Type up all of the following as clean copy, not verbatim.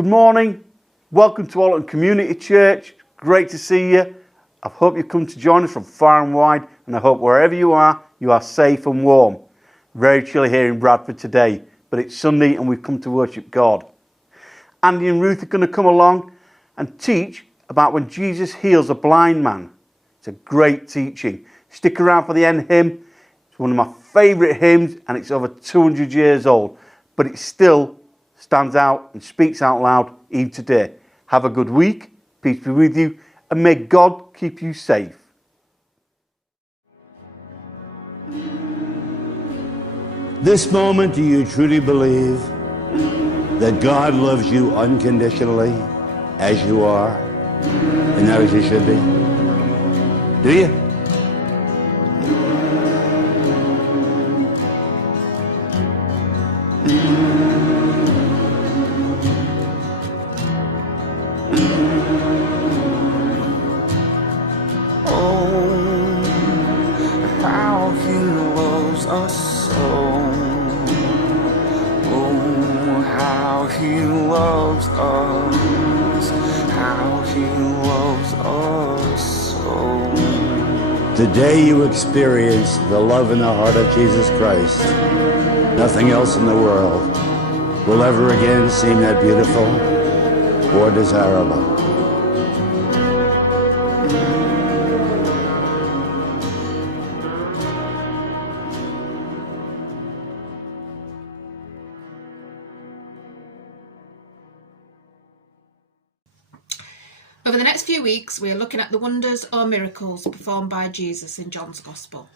Good morning. Welcome to Alton Community Church. Great to see you. I hope you come to join us from far and wide, and I hope wherever you are safe and warm. Very chilly here in Bradford today, but it's Sunday and we've come to worship God. Andy and Ruth are going to come along and teach about when Jesus heals a blind man. It's a great teaching. Stick around for the end hymn. It's one of my favourite hymns and it's over 200 years old, but it still stands out and speaks out loud even today. Have a good week. Peace be with you, and may God keep you safe. This moment, do you truly believe that God loves you unconditionally as you are and not as you should be? Do you? How he loves us so. Oh, how he loves us. How he loves us so. The day you experience the love in the heart of Jesus Christ, nothing else in the world will ever again seem that beautiful or desirable. Over the next few weeks, we are looking at the wonders or miracles performed by Jesus in John's Gospel.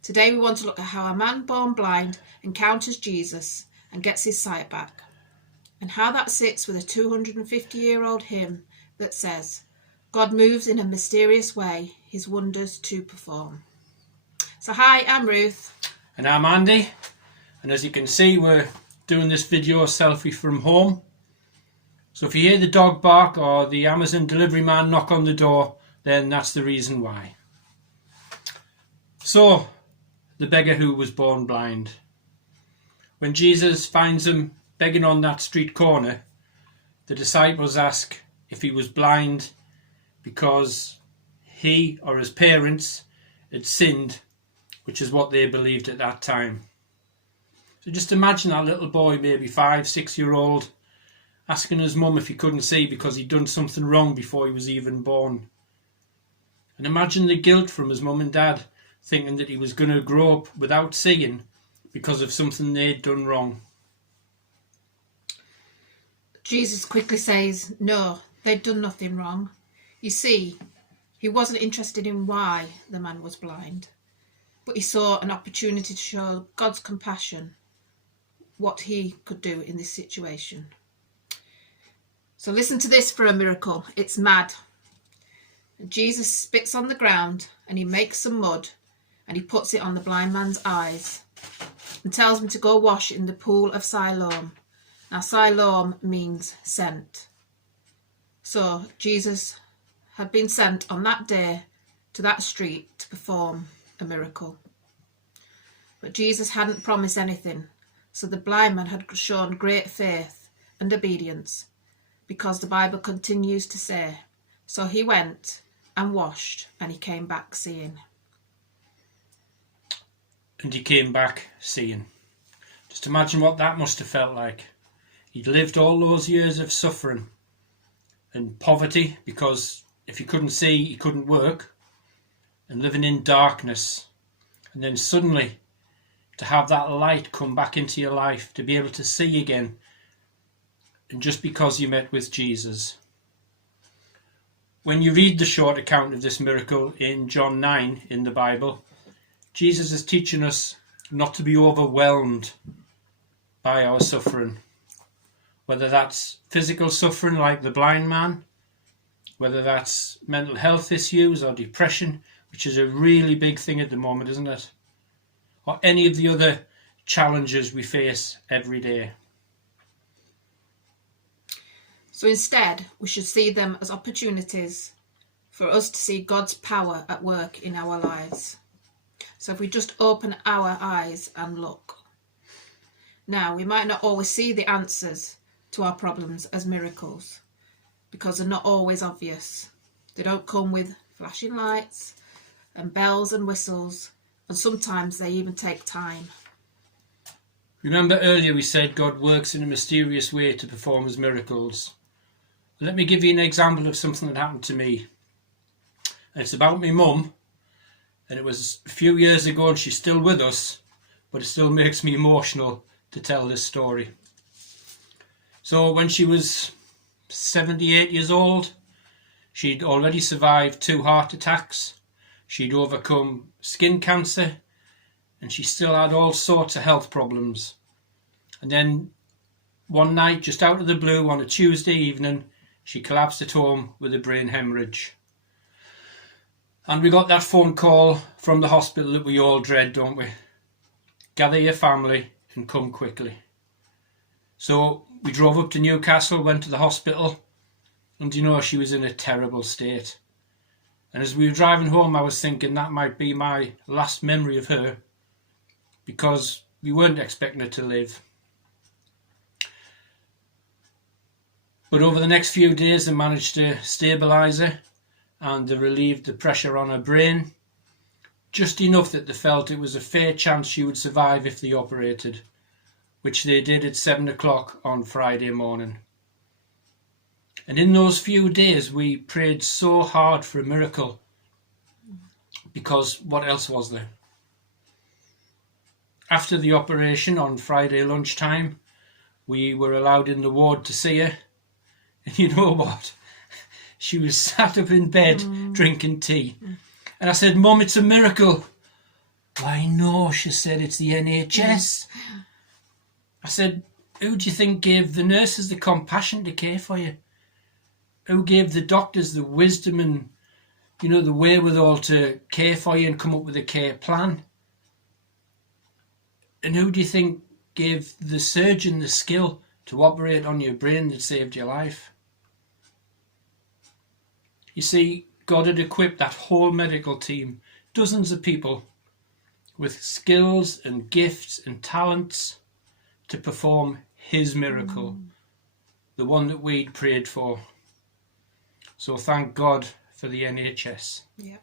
Today we want to look at how a man born blind encounters Jesus and gets his sight back, and how that sits with a 250-year-old hymn that says, God moves in a mysterious way, his wonders to perform. So hi, I'm Ruth. And I'm Andy, and as you can see, we're doing this video selfie from home. So if you hear the dog bark or the Amazon delivery man knock on the door, then that's the reason why. So, the beggar who was born blind. When Jesus finds him begging on that street corner, the disciples ask if he was blind because he or his parents had sinned, which is what they believed at that time. So just imagine that little boy, maybe 5, 6-year-old, asking his mum if he couldn't see because he'd done something wrong before he was even born. And imagine the guilt from his mum and dad, thinking that he was going to grow up without seeing because of something they'd done wrong. Jesus quickly says, no, they'd done nothing wrong. You see, he wasn't interested in why the man was blind, but he saw an opportunity to show God's compassion, what he could do in this situation. So listen to this for a miracle. It's mad. Jesus spits on the ground and he makes some mud and he puts it on the blind man's eyes and tells him to go wash in the pool of Siloam. Now Siloam means sent. So Jesus had been sent on that day to that street to perform a miracle. But Jesus hadn't promised anything, so the blind man had shown great faith and obedience, because the Bible continues to say, so he went and washed and he came back seeing. And he came back seeing. Just imagine what that must have felt like. He'd lived all those years of suffering and poverty, because if he couldn't see, he couldn't work, and living in darkness. And then suddenly, to have that light come back into your life, to be able to see again, and just because you met with Jesus. When you read the short account of this miracle in John 9 in the Bible, Jesus is teaching us not to be overwhelmed by our suffering. Whether that's physical suffering like the blind man, whether that's mental health issues or depression, which is a really big thing at the moment, isn't it? Or any of the other challenges we face every day. So instead, we should see them as opportunities for us to see God's power at work in our lives. So if we just open our eyes and look. Now, we might not always see the answers, to our problems as miracles because they're not always obvious. They don't come with flashing lights and bells and whistles, and sometimes they even take time. Remember earlier we said God works in a mysterious way to perform his miracles. Let me give you an example of something that happened to me. And it's about my mum, and it was a few years ago and she's still with us, but it still makes me emotional to tell this story. So when she was 78 years old, she'd already survived 2 heart attacks, she'd overcome skin cancer, and she still had all sorts of health problems. And then one night, just out of the blue, on a Tuesday evening, she collapsed at home with a brain hemorrhage. And we got that phone call from the hospital that we all dread, don't we? Gather your family and come quickly. So we drove up to Newcastle, went to the hospital, and you know, she was in a terrible state. And as we were driving home, I was thinking that might be my last memory of her, because we weren't expecting her to live. But over the next few days, they managed to stabilise her, and they relieved the pressure on her brain, just enough that they felt it was a fair chance she would survive if they operated, which they did at 7 o'clock on Friday morning. And in those few days, we prayed so hard for a miracle, because what else was there? After the operation on Friday lunchtime, we were allowed in the ward to see her. And you know what? She was sat up in bed drinking tea. And I said, "Mum, it's a miracle." "Why, no," she said, "it's the NHS. I said, "Who do you think gave the nurses the compassion to care for you? Who gave the doctors the wisdom and, the wherewithal to care for you and come up with a care plan? And who do you think gave the surgeon the skill to operate on your brain that saved your life?" You see, God had equipped that whole medical team, dozens of people, with skills and gifts and talents to perform his miracle, the one that we'd prayed for. So thank God for the NHS. Yeah.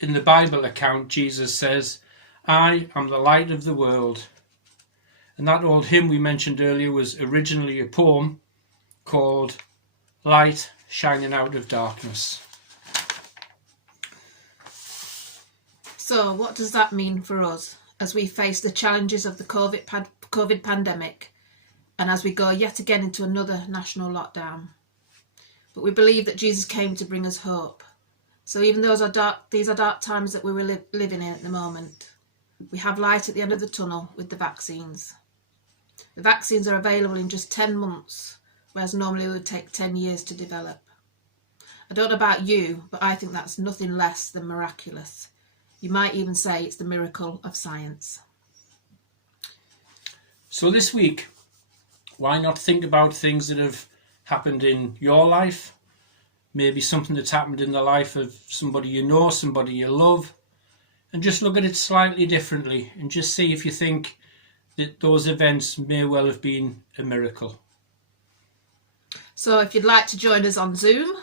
In the Bible account, Jesus says, "I am the light of the world." And that old hymn we mentioned earlier was originally a poem called "Light Shining Out of Darkness." So what does that mean for us as we face the challenges of the COVID pandemic and as we go yet again into another national lockdown? But we believe that Jesus came to bring us hope. So even though these are dark times that we were living in at the moment, we have light at the end of the tunnel with the vaccines. The vaccines are available in just 10 months, whereas normally it would take 10 years to develop. I don't know about you, but I think that's nothing less than miraculous. You might even say it's the miracle of science. So this week, why not think about things that have happened in your life? Maybe something that's happened in the life of somebody you know, somebody you love, and just look at it slightly differently and just see if you think that those events may well have been a miracle. So if you'd like to join us on Zoom.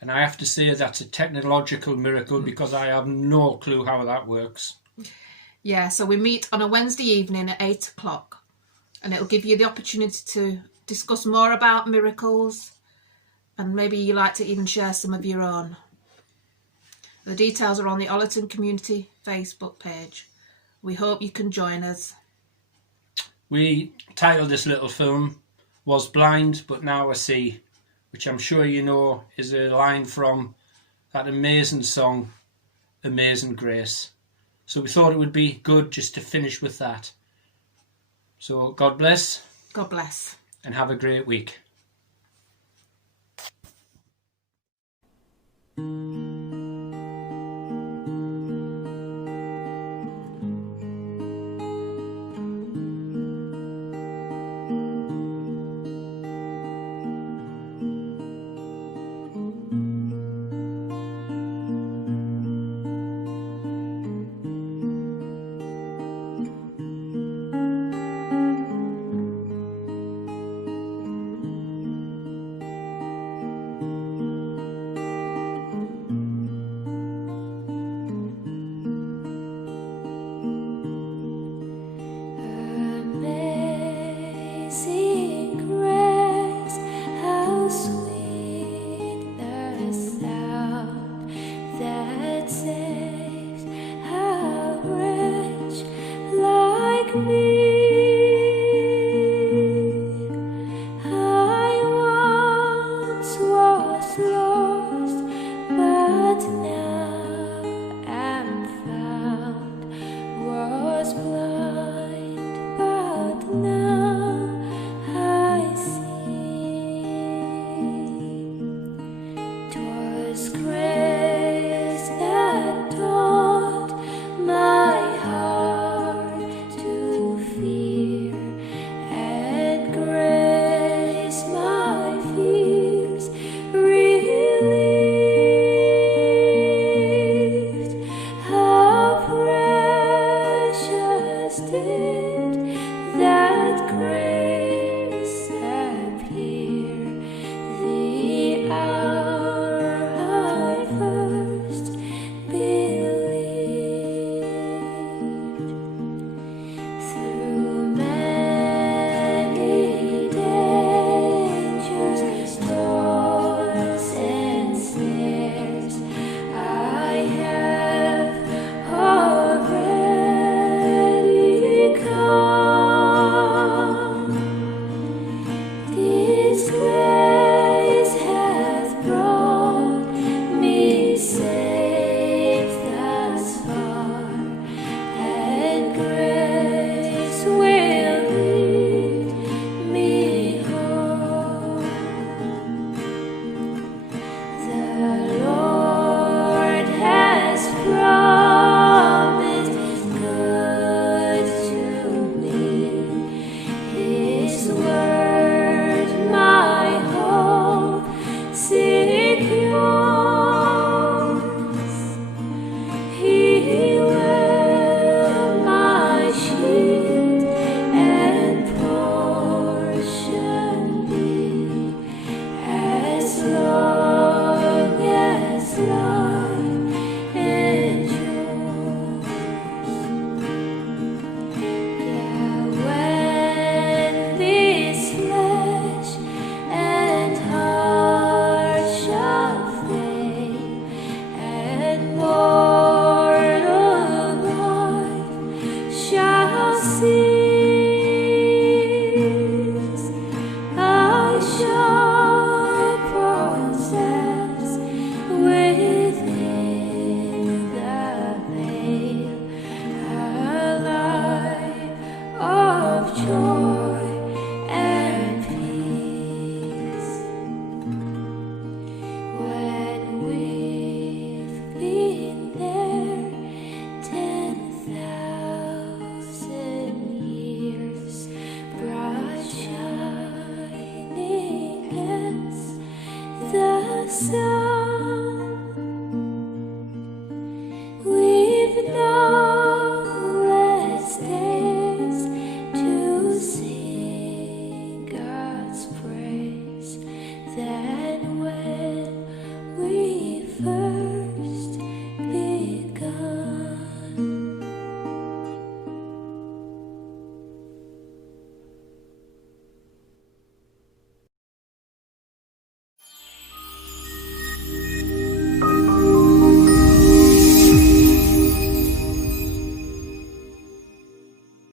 And I have to say that's a technological miracle because I have no clue how that works. Yeah, so we meet on a Wednesday evening at 8 o'clock, and it'll give you the opportunity to discuss more about miracles, and maybe you like to even share some of your own. The details are on the Ollerton Community Facebook page. We hope you can join us. We titled this little film, "Was Blind But Now I See," which I'm sure you know is a line from that amazing song, Amazing Grace. So we thought it would be good just to finish with that. So God bless. God bless. And have a great week. myself.